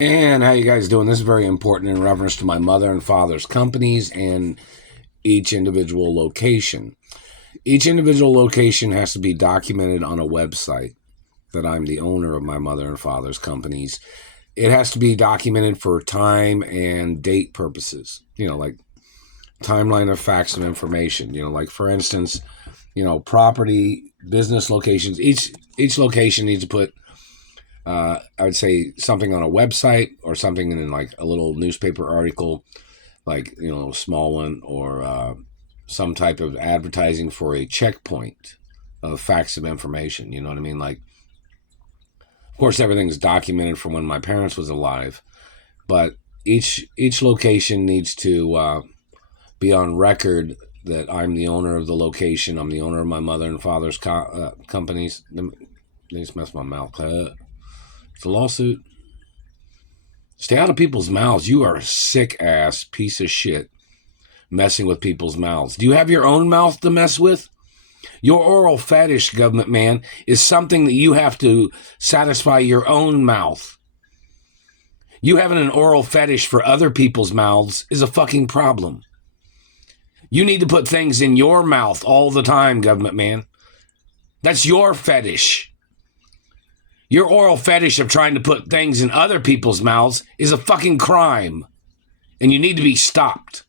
And how you guys doing? This is very important in reference to my mother and father's companies and each individual location. Each individual location has to be documented on a website that I'm the owner of my mother and father's companies. It has to be documented for time and date purposes, like timeline of facts and information, like for instance, property, business locations. Each location needs to put I would say something on a website or something in like a little newspaper article, like, a small one, or some type of advertising for a checkpoint of facts of information. You know what I mean? Like, of course, everything's documented from when my parents was alive, but each location needs to be on record that I'm the owner of the location. I'm the owner of my mother and father's companies. They just messed my mouth. It's a lawsuit. Stay out of people's mouths. You are a sick ass piece of shit messing with people's mouths. Do you have your own mouth to mess with? Your oral fetish, government man, is something that you have to satisfy your own mouth. You having an oral fetish for other people's mouths is a fucking problem. You need to put things in your mouth all the time, government man. That's your fetish. Your oral fetish of trying to put things in other people's mouths is a fucking crime, and you need to be stopped.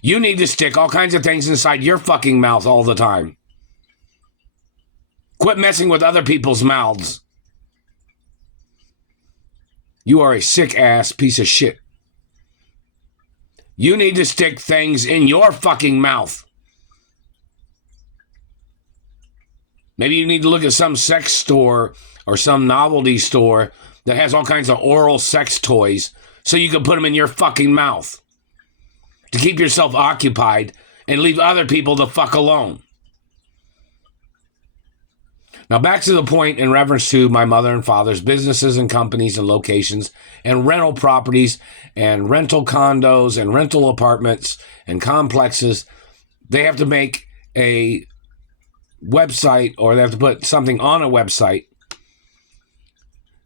You need to stick all kinds of things inside your fucking mouth all the time. Quit messing with other people's mouths. You are a sick ass piece of shit. You need to stick things in your fucking mouth. Maybe you need to look at some sex store or some novelty store that has all kinds of oral sex toys so you can put them in your fucking mouth to keep yourself occupied and leave other people the fuck alone. Now back to the point in reference to my mother and father's businesses and companies and locations and rental properties and rental condos and rental apartments and complexes. They have to make a website, or they have to put something on a website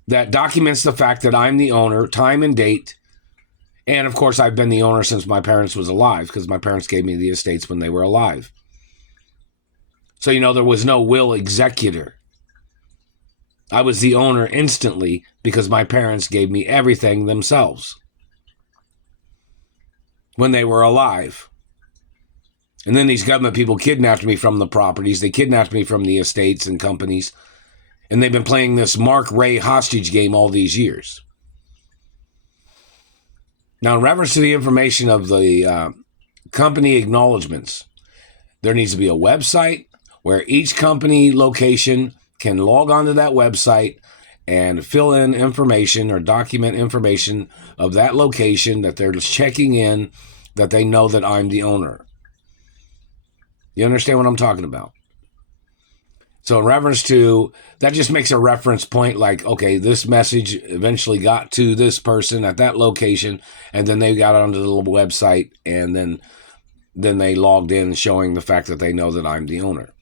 that documents the fact that I'm the owner, time and date. And of course, I've been the owner since my parents was alive, because my parents gave me the estates when they were alive. So, there was no will executor. I was the owner instantly because my parents gave me everything themselves when they were alive. And then these government people kidnapped me from the properties. They kidnapped me from the estates and companies. And they've been playing this Mark Ray hostage game all these years. Now, in reference to the information of the company acknowledgements, there needs to be a website where each company location can log onto that website and fill in information or document information of that location that they're just checking in, that they know that I'm the owner. You understand what I'm talking about? So in reference to, that just makes a reference point like, okay, this message eventually got to this person at that location, and then they got onto the little website, and then they logged in showing the fact that they know that I'm the owner.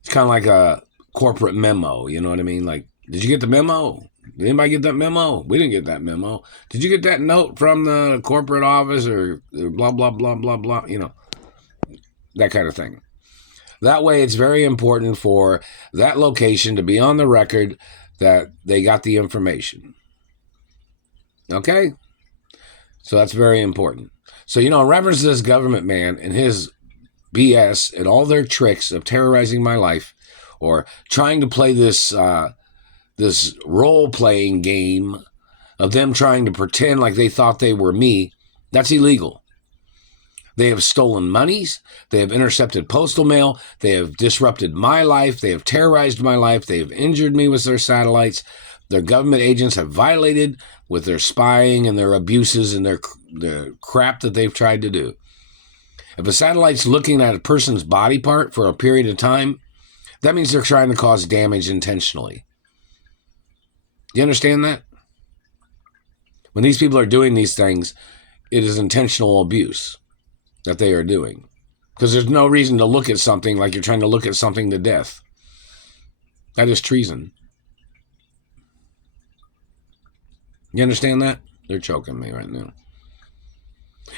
It's kind of like a corporate memo, you know what I mean? Like, did you get the memo? Did anybody get that memo? We didn't get that memo. Did you get that note from the corporate office or blah, blah, blah, blah, blah, that kind of thing. That way, it's very important for that location to be on the record that they got the information. Okay? So that's very important. So, in reference to this government man and his BS and all their tricks of terrorizing my life or trying to play this role-playing game of them trying to pretend like they thought they were me, that's illegal. They have stolen monies. They have intercepted postal mail. They have disrupted my life. They have terrorized my life. They have injured me with their satellites. Their government agents have violated with their spying and their abuses and their crap that they've tried to do. If a satellite's looking at a person's body part for a period of time, that means they're trying to cause damage intentionally. Do you understand that? When these people are doing these things, it is intentional abuse that they are doing. Because there's no reason to look at something like you're trying to look at something to death. That is treason. You understand that? They're choking me right now.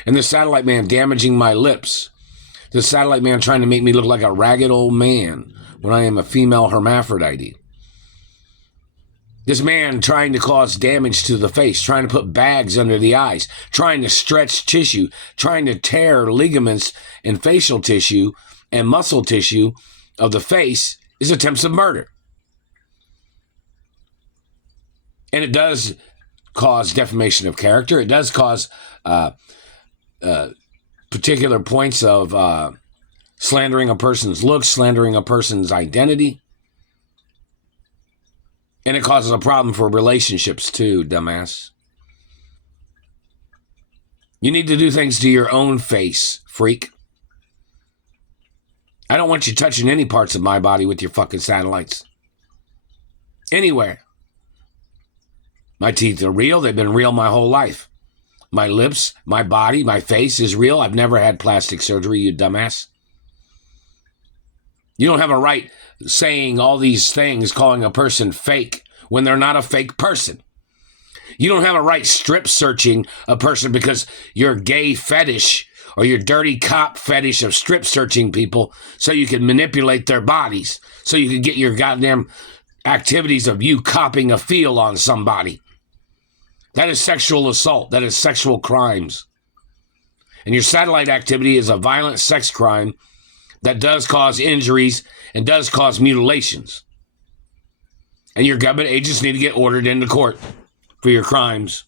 And the satellite man damaging my lips. The satellite man trying to make me look like a ragged old man when I am a female hermaphrodite. This man trying to cause damage to the face, trying to put bags under the eyes, trying to stretch tissue, trying to tear ligaments and facial tissue and muscle tissue of the face is attempts of murder. And it does cause defamation of character. It does cause particular points of slandering a person's looks, slandering a person's identity. And it causes a problem for relationships too, dumbass. You need to do things to your own face, freak. I don't want you touching any parts of my body with your fucking satellites. Anywhere. My teeth are real. They've been real my whole life. My lips, my body, my face is real. I've never had plastic surgery, you dumbass. You don't have a right saying all these things, calling a person fake when they're not a fake person. You don't have a right strip searching a person because your gay fetish or your dirty cop fetish of strip searching people so you can manipulate their bodies, so you can get your goddamn activities of you copping a feel on somebody. That is sexual assault. That is sexual crimes. And your satellite activity is a violent sex crime that does cause injuries and does cause mutilations. And your government agents need to get ordered into court for your crimes.